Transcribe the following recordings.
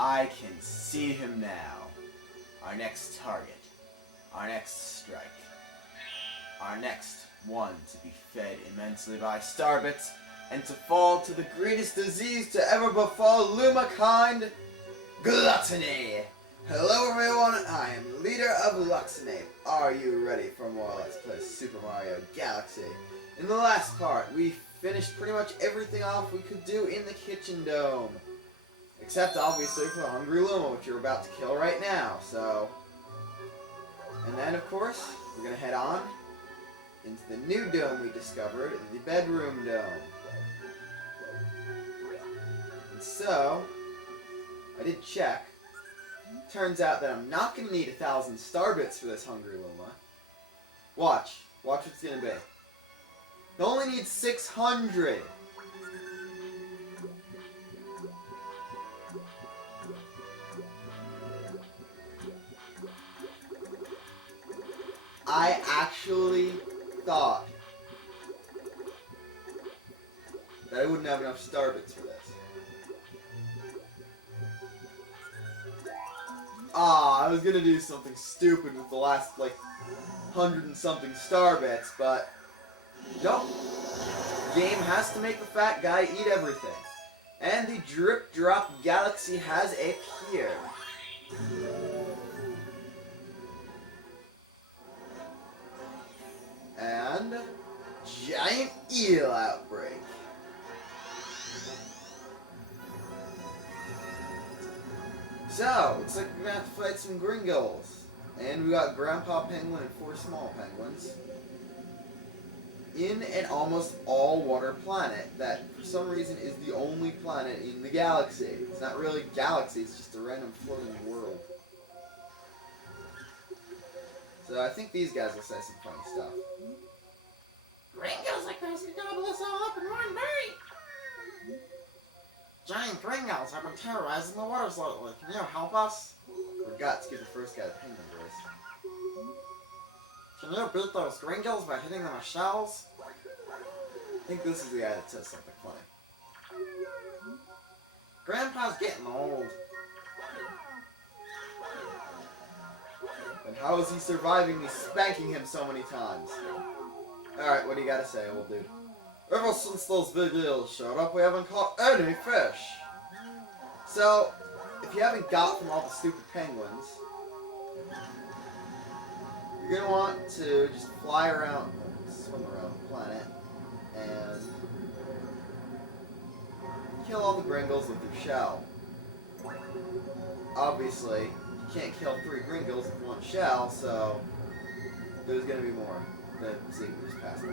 I can see him now. Our next target. Our next strike. Our next one to be fed immensely by starbits and to fall to the greatest disease to ever befall Lumakind, gluttony. Hello everyone, I am LeaderofLuxinape. Are you ready for more Let's Play Super Mario Galaxy? In the last part, we finished pretty much everything off we could do in the Kitchen Dome. Except, obviously, for the Hungry Luma, which you're about to kill right now, so... And then, of course, we're going to head on into the new dome we discovered, the Bedroom Dome. And so, I did check. Turns out that I'm not going to need 1,000 starbits for this Hungry Luma. Watch. Watch what it's going to be. I only need 600. I actually thought that I wouldn't have enough starbits for this. I was gonna do something stupid with the last, like, 100 and something starbits, but nope. Game has to make the fat guy eat everything. And the Drip Drop Galaxy has appeared. And giant eel outbreak. So, looks like we're gonna have to fight some gringos. And we got Grandpa Penguin and 4 small penguins. In an almost all-water planet that, for some reason, is the only planet in the galaxy. It's not really a galaxy, it's just a random floating world. So I think these guys will say some funny stuff. Gringos like those could gobble us all up in one bite! Giant gringos have been terrorizing the waters lately. Can you help us? Forgot to give the first guy the penguin voice. Can you beat those gringos by hitting them with shells? I think this is the guy that says something funny. Grandpa's getting old. And how is he surviving me spanking him so many times? Alright, what do you gotta say, old dude? Ever since those big eels showed up, we haven't caught any fish. So, if you haven't got from all the stupid penguins, you're gonna want to just fly around, swim around the planet, and kill all the gringos with your shell. Obviously, you can't kill 3 gringos with 1 shell, so there's gonna be more. See, we just passed that.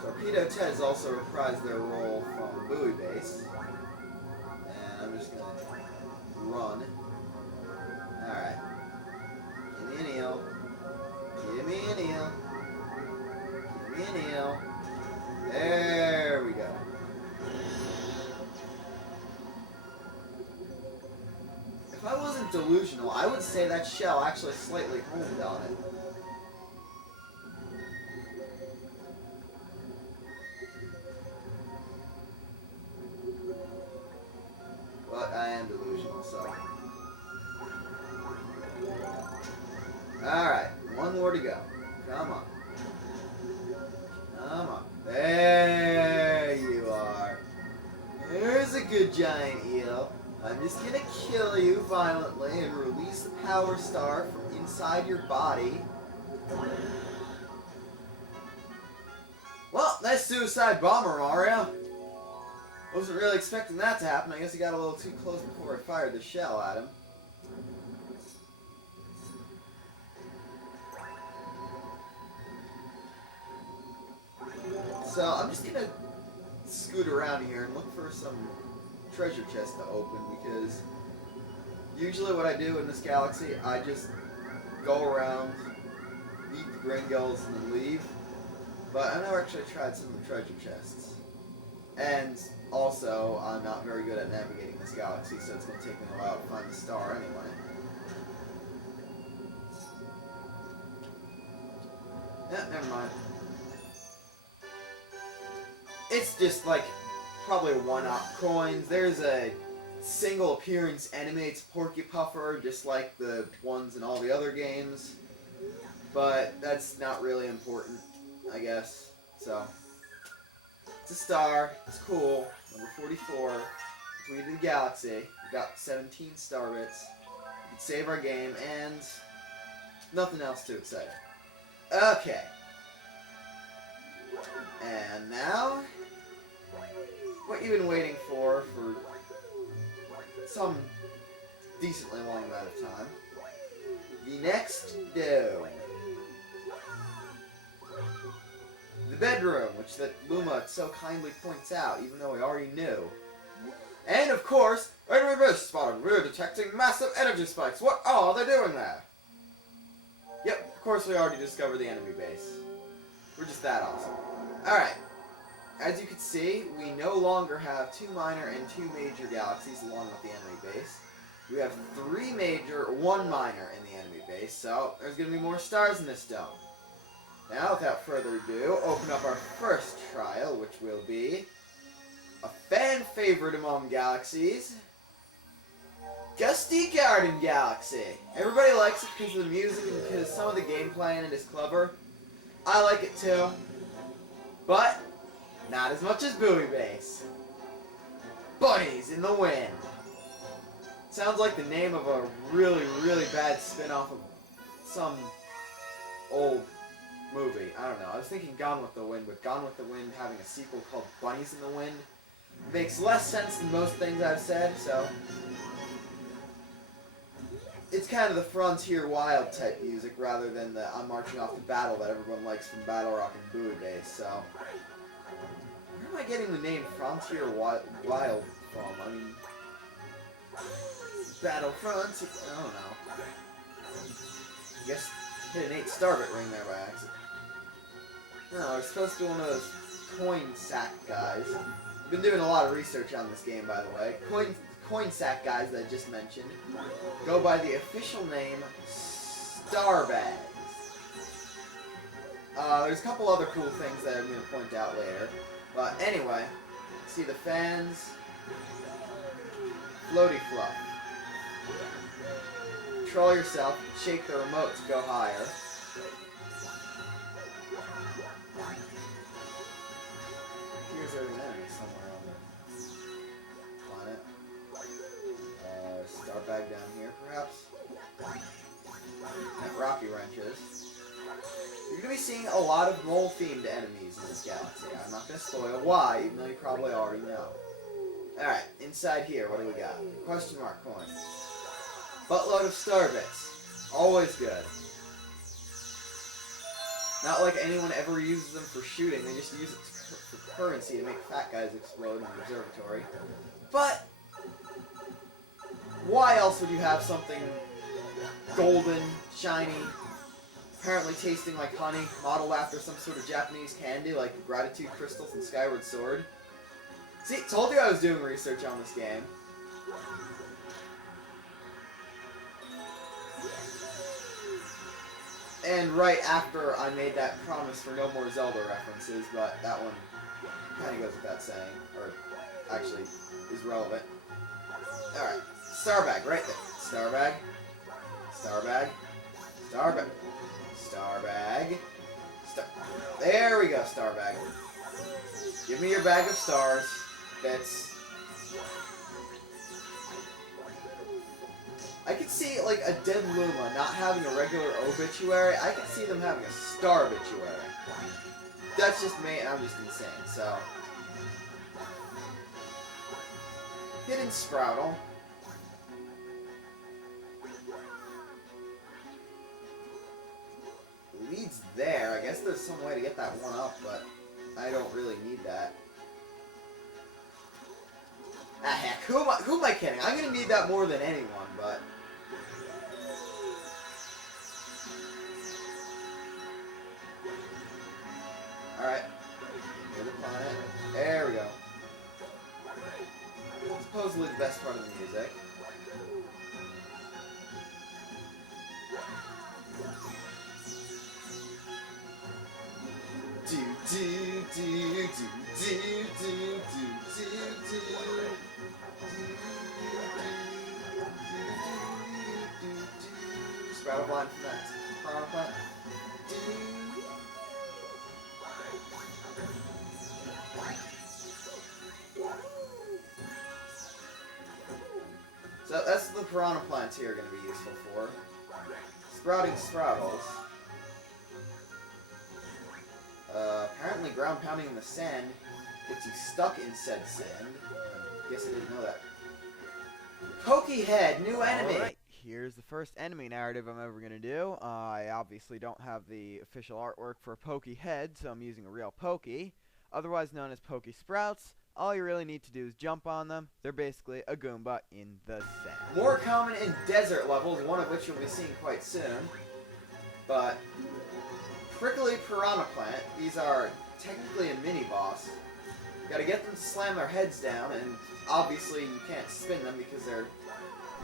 Torpedo Teds also reprised their role from Buoy Base. And I'm just gonna run. Alright. Give me an eel. Give me an eel. Give me an eel. There we go. If I wasn't delusional, I would say that shell actually slightly homed on it. But I am delusional, so. Alright, 1 more to go. Come on. Come on. There you are. There's a good giant eel. I'm just gonna kill you violently and release the power star from inside your body. Well, nice suicide bomber, Mario. Wasn't really expecting that to happen. I guess he got a little too close before I fired the shell at him. So I'm just gonna scoot around here and look for some treasure chests to open, because usually what I do in this galaxy, I just go around, beat the gringos, and then leave. But I've never actually tried some of the treasure chests. And Also, I'm not very good at navigating this galaxy, so it's going to take me a while to find the star anyway. Yeah, never mind. It's just like probably one-up coins. There's a single appearance enemy. It's Porcupuffer, just like the ones in all the other games. But that's not really important, I guess. So, it's a star. It's cool. Number 44. Completed the galaxy. We got 17 star bits. We can save our game, and nothing else too exciting. Okay. And now, what you've been waiting for some decently long amount of time. The next dome. The bedroom, which that Luma so kindly points out, even though we already knew. And of course, enemy base spotted. We're detecting massive energy spikes. What are they doing there? Yep, of course we already discovered the enemy base. We're just that awesome. Alright. As you can see, we no longer have 2 minor and 2 major galaxies along with the enemy base. We have 3 major, 1 minor in the enemy base, so there's going to be more stars in this dome. Now, without further ado, open up our first trial, which will be a fan favorite among galaxies, Gusty Garden Galaxy. Everybody likes it because of the music and because some of the gameplay in it is clever. I like it too, but not as much as Buoy Base. Bunnies in the Wind. Sounds like the name of a really, really bad spin-off of some old movie. I don't know. I was thinking Gone with the Wind, but Gone with the Wind having a sequel called Bunnies in the Wind makes less sense than most things I've said, so it's kind of the Frontier Wild type music rather than the I'm marching off to battle that everyone likes from Battle Rock and Buoy Base, so where am I getting the name Frontier Wild from? I mean, Battlefront, I don't know. I guess hit an 8 starbit ring there by accident. No, it's supposed to be one of those coin sack guys. I've been doing a lot of research on this game, by the way. Coin sack guys that I just mentioned go by the official name Starbags. There's a couple other cool things that I'm going to point out later. But anyway, see the fans. Floaty fluff. Control yourself, shake the remote to go higher. Here's an enemy somewhere on the planet. Starbag down here, perhaps? At Rocky Wrenches. You're going to be seeing a lot of mole-themed enemies in this galaxy. I'm not going to spoil why, even though you probably already know. Alright, inside here, what do we got? Question mark coin. Buttload of star bits. Always good. Not like anyone ever uses them for shooting, they just use it for currency to make fat guys explode in the observatory. But why else would you have something golden, shiny, apparently tasting like honey, modeled after some sort of Japanese candy like Gratitude Crystals and Skyward Sword? See, told you I was doing research on this game. And right after I made that promise for no more Zelda references, but that one kind of goes without saying, or actually is relevant. Alright, Starbag, right there. Starbag, Starbag, Starbag, Starbag, there we go, Starbag. Give me your bag of stars, bits. I could see, like, a dead Luma not having a regular obituary. I could see them having a star obituary. That's just me, and I'm just insane, so. Hidden Sproutle. Leads there. I guess there's some way to get that one up, but I don't really need that. Ah, heck, who am I kidding? I'm gonna need that more than anyone, but. Alright. Near the planet. There we go. the best part of the music. Do do do do do do do do do. Sprout a line from that. Piranha plant. So that's what the piranha plants here are going to be useful for. Sprouting sproutles. Apparently ground pounding in the sand gets you stuck in said sand. I guess I didn't know that. Pokey Head, new enemy! Alright, here's the first enemy narrative I'm ever going to do. I obviously don't have the official artwork for Pokey Head, so I'm using a real Pokey, otherwise known as Pokey Sprouts. All you really need to do is jump on them. They're basically a Goomba in the sand. More common in desert levels, one of which you'll be seeing quite soon. But prickly piranha plant, these are technically a mini-boss. You gotta get them to slam their heads down, and obviously you can't spin them because their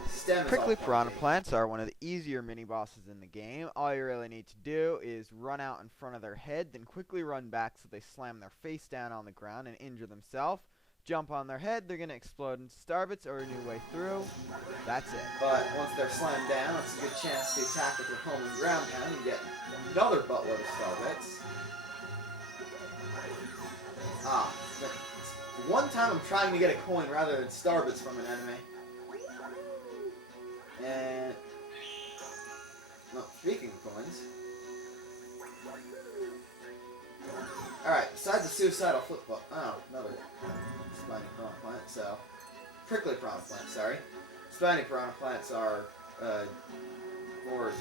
stem is Prickly piranha plants are one of the easier mini-bosses in the game. All you really need to do is run out in front of their head, then quickly run back so they slam their face down on the ground and injure themselves. Jump on their head, they're gonna explode into starbits or a new way through. That's it. But once they're slammed down, it's a good chance to attack with your home and ground pound and get another buttload of starbits. Ah, one time I'm trying to get a coin rather than starbits from an enemy. And no, speaking of coins. Alright, besides the suicidal flip flop, another spiny piranha plant, so prickly piranha plant, sorry. Spiny piranha plants are more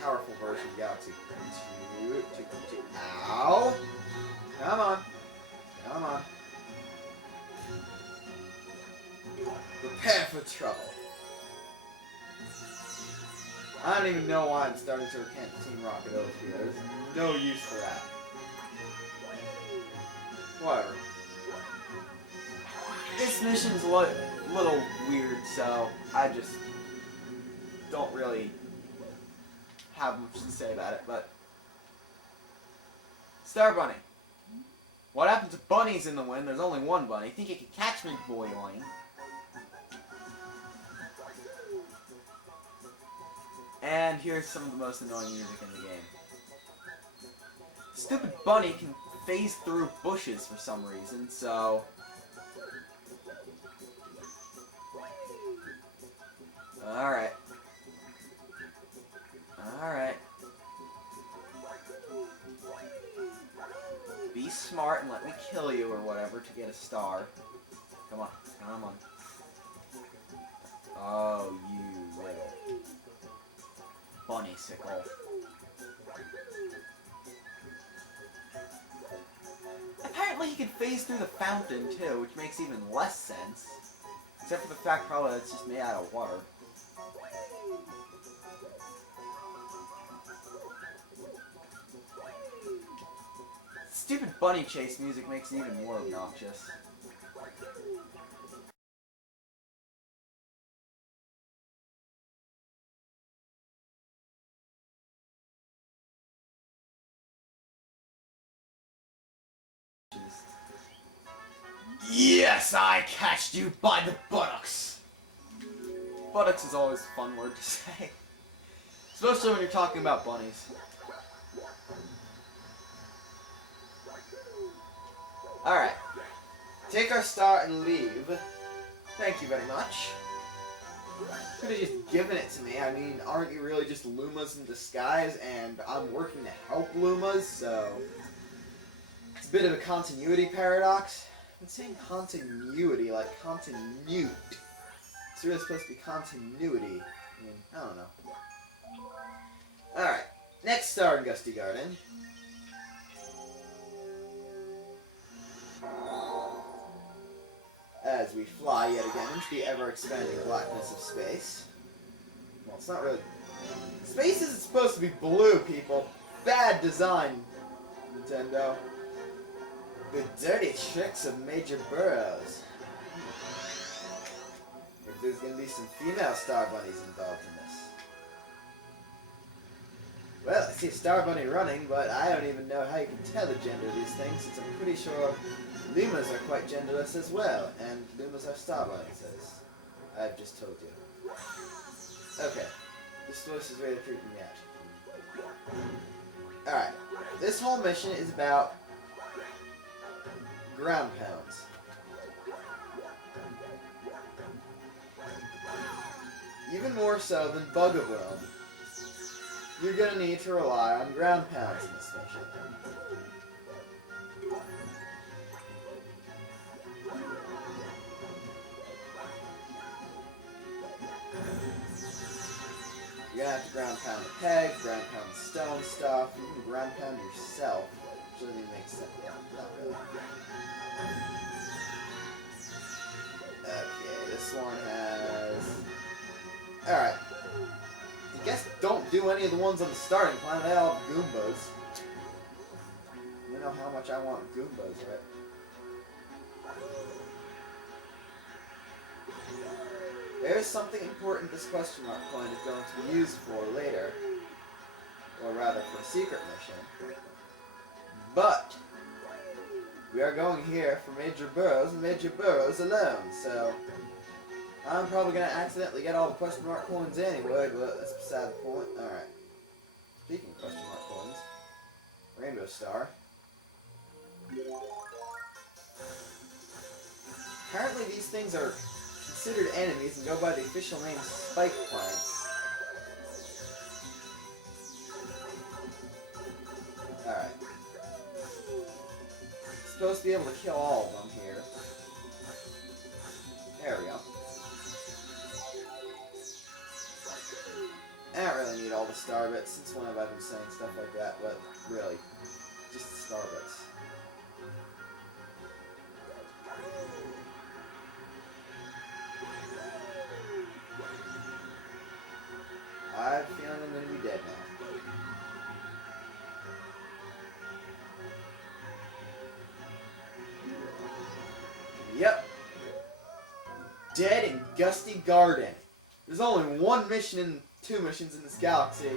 powerful version of Galaxy. Ow! Come on. Come on. Prepare for trouble. I don't even know why I'm starting to recant Team Rocket Oath here. There's no use for that. Whatever. This mission's a little weird, so I just don't really have much to say about it, but Star Bunny. What happened to bunnies in the wind? There's only one bunny. Think you can catch me, boiling? And here's some of the most annoying music in the game. Stupid bunny can phase through bushes for some reason, so alright. Alright. Be smart and let me kill you or whatever to get a star. Come on. Come on. Oh, you little bunny sickle. Apparently he can phase through the fountain too, which makes even less sense. Except for the fact probably it's just made out of water. Stupid bunny chase music makes it even more obnoxious. Yes, I catched you by the buttocks! Buttocks is always a fun word to say. Especially when you're talking about bunnies. Alright. Take our star and leave. Thank you very much. Could have just given it to me. I mean, aren't you really just Lumas in disguise? And I'm working to help Lumas, so it's a bit of a continuity paradox. I've been saying continuity like continute. It's really supposed to be continuity. I mean, I don't know. Alright, next star in Gusty Garden. As we fly yet again into the ever-expanding blackness of space. Well, it's not really... Space isn't supposed to be blue, people. Bad design, Nintendo. The dirty tricks of Major Burrows. there's going to be some female Star Bunnies involved in this. Well, I see a Star Bunny running, but I don't even know how you can tell the gender of these things, since I'm pretty sure Lumas are quite genderless as well, and Lumas are Star Bunnies, as I've just told you. Okay, this voice is really creeping me out. Alright, this whole mission is about ground pounds. Even more so than Bugaboo, you're going to need to rely on ground pounds in this mission. You're going to have to ground pound the pegs, ground pound the stone stuff, you can ground pound yourself, which doesn't even make sense. Yeah, not really. Okay, this one has... Alright. I guess don't do any of the ones on the starting planet, they all have Goombas. You know how much I want Goombas, right? There's something important this question mark coin is going to be used for later. Or rather, for a secret mission. But we are going here for Major Burrows and Major Burrows alone, so I'm probably going to accidentally get all the question mark coins anyway, but that's beside the point. Alright. Speaking of question mark coins, Rainbow Star. Apparently these things are considered enemies and go by the official name spike plants. Alright. Supposed to be able to kill all of them here. There we go. I don't really need all the star bits, since when have I been saying stuff like that, but really, just the star bits. I have a feeling I'm going to be dead now. Yep. Dead in Gusty Garden. There's only one mission in... 2 missions in this galaxy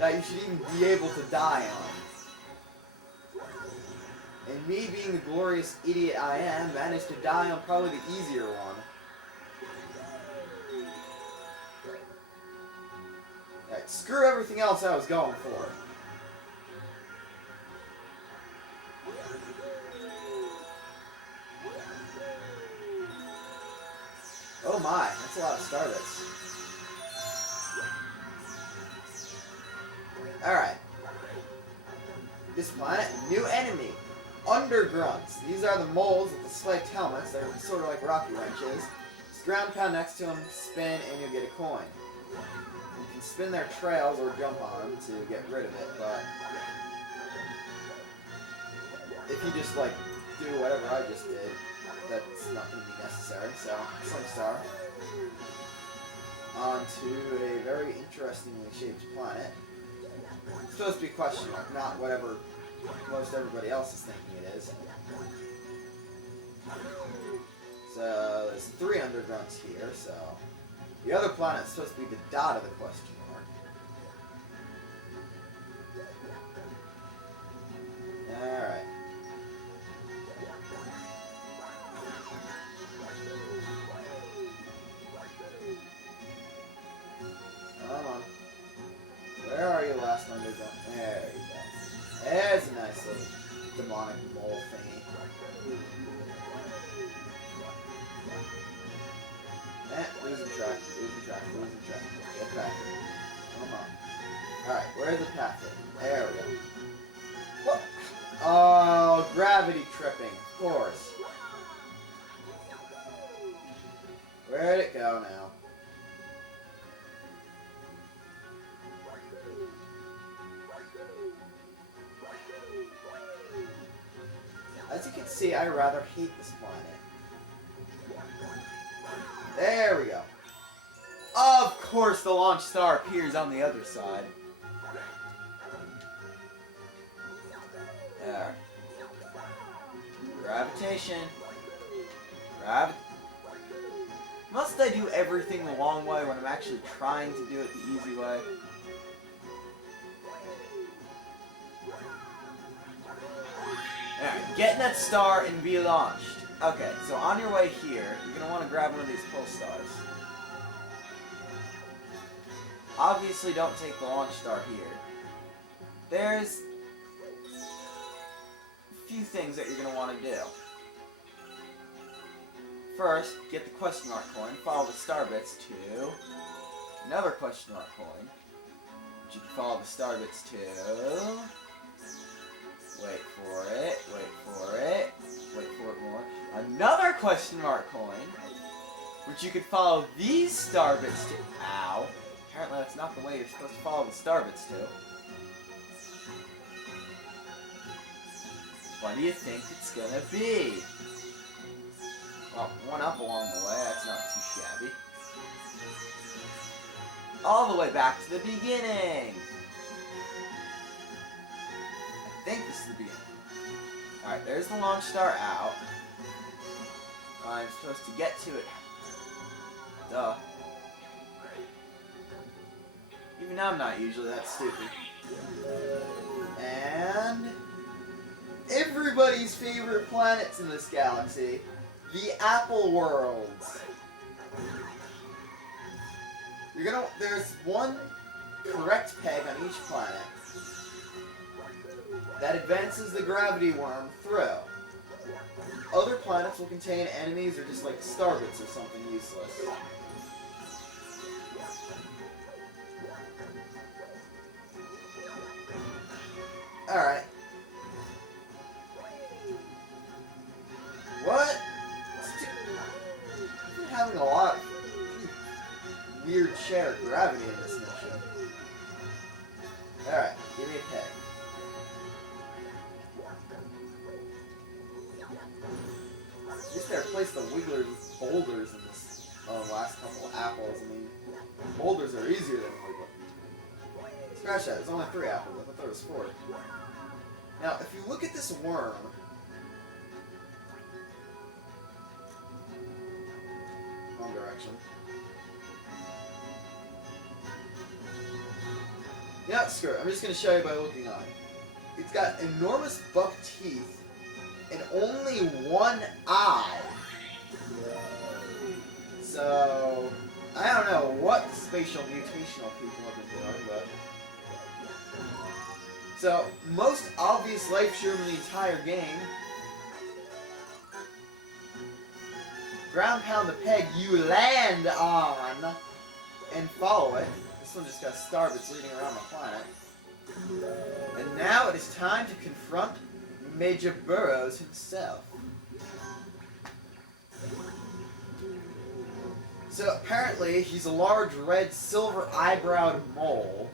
that you should even be able to die on. And me being the glorious idiot I am, managed to die on probably the easier one. Alright, screw everything else I was going for. Oh my, that's a lot of starbits. Alright. This planet, new enemy. Undergrunts. These are the moles with the spiked helmets. They're sort of like rocky wrenches. Just ground pound next to them, spin, and you'll get a coin. You can spin their trails or jump on them to get rid of it, but if you just, like, do whatever I just did, that's not going to be necessary. So, Sling Star. On to a very interestingly shaped planet. It's supposed to be a question mark, not whatever most everybody else is thinking it is. So, there's 3 undergrunts here, so... The other planet's supposed to be the dot of the question mark. Alright. Come on. Where are you, last underground? There you go. There's a nice little demonic mole thingy. Losing track. Get back here. Come on. Alright, where's the path hit? There we go. What? Oh, gravity tripping, of course. Where'd it go now? As you can see, I rather hate this planet. There we go. Of course the launch star appears on the other side. There. Gravitation. Must I do everything the long way when I'm actually trying to do it the easy way? Alright, get in that star and be launched. Okay, so on your way here, you're going to want to grab one of these pull stars. Obviously don't take the launch star here. There's a few things that you're going to want to do. First, get the question mark coin, follow the star bits to another question mark coin, which you can follow the star bits to, wait for it, wait for it more, another question mark coin, which you could follow these star bits to, ow, apparently that's not the way you're supposed to follow the star bits to. What do you think it's gonna be? Well, one up along the way, that's not too shabby. All the way back to the beginning! I think this is the beginning. Alright, there's the launch star out. I'm supposed to get to it. Duh. Even I'm not usually that stupid. And everybody's favorite planets in this galaxy, the Apple Worlds. There's one correct peg on each planet that advances the gravity worm through. Other planets will contain enemies or just like star bits or something useless. Alright. What? I'm having a lot of weird shared gravity in this mission. Alright, give me a peg. At least I replaced the wigglers with boulders in this last couple of apples. I mean, boulders are easier than wigglers. Scratch that, there's only 3 apples. I thought there was 4. Now, if you look at this worm, wrong direction. Yeah, screw it. I'm just going to show you by looking on it. It's got enormous buck teeth and only one eye. So, I don't know what spatial mutational people have been doing, but... So, most obvious life shroom in the entire game. Ground pound the peg you land on and follow it. This one just got star bits leading around the planet. And now it is time to confront Major Burrows himself. So apparently he's a large red silver eyebrowed mole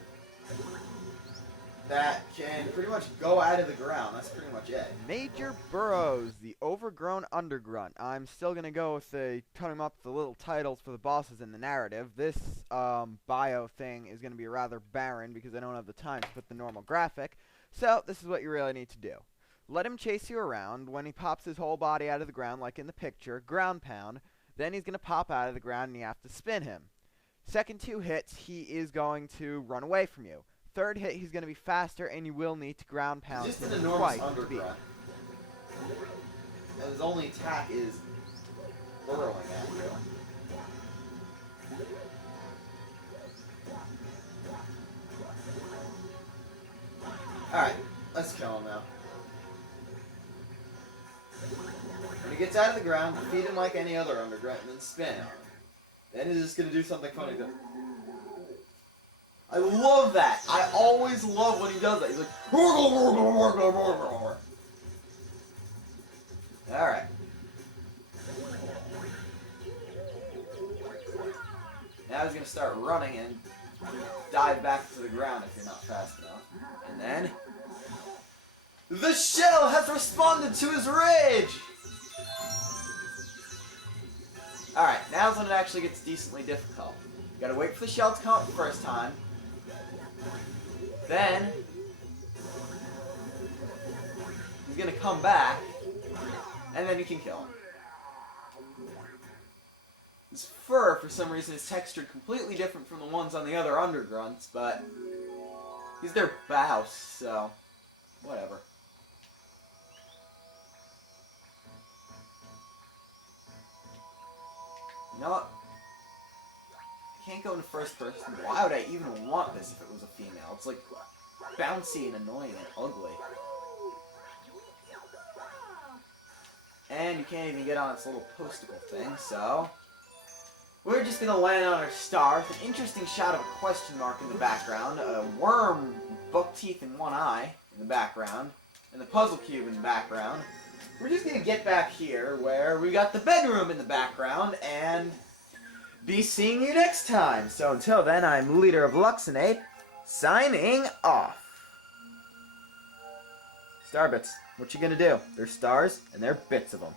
that can pretty much go out of the ground. That's pretty much it. Major Burrows, the overgrown undergrunt. I'm still going to go with putting up the little titles for the bosses in the narrative. This bio thing is going to be rather barren because I don't have the time to put the normal graphic. So this is what you really need to do. Let him chase you around. When he pops his whole body out of the ground, like in the picture, ground pound. Then he's going to pop out of the ground and you have to spin him. Second 2 hits, he is going to run away from you. Third hit, he's going to be faster, and you will need to ground pound Just him an enormous twice to beat. underground. And his only attack is burrowing at you. Alright, let's kill him now. When he gets out of the ground, defeat him like any other underground, and then spin on him. Then he's just going to do something funny. I love that. I always love when he does that. He's like, alright. Now he's going to start running and dive back to the ground if you're not fast enough. And then, the shell has responded to his rage! Alright, now's when it actually gets decently difficult. You gotta wait for the shell to come up the first time. Then, he's gonna come back, and then you can kill him. It's fur, for some reason, is textured completely different from the ones on the other undergrunts, but he's their boss, so whatever. You know what? I can't go into first person. Why would I even want this if it was a female? It's like bouncy and annoying and ugly. And you can't even get on its little posticle thing, so we're just gonna land on our star with an interesting shot of a question mark in the background, a worm, buck teeth, and one eye in the background, and the puzzle cube in the background. We're just gonna get back here where we got the bedroom in the background and be seeing you next time. So until then, I'm Leader of Luxinape, signing off. Starbits, what you gonna do? They're stars, and they're bits of them.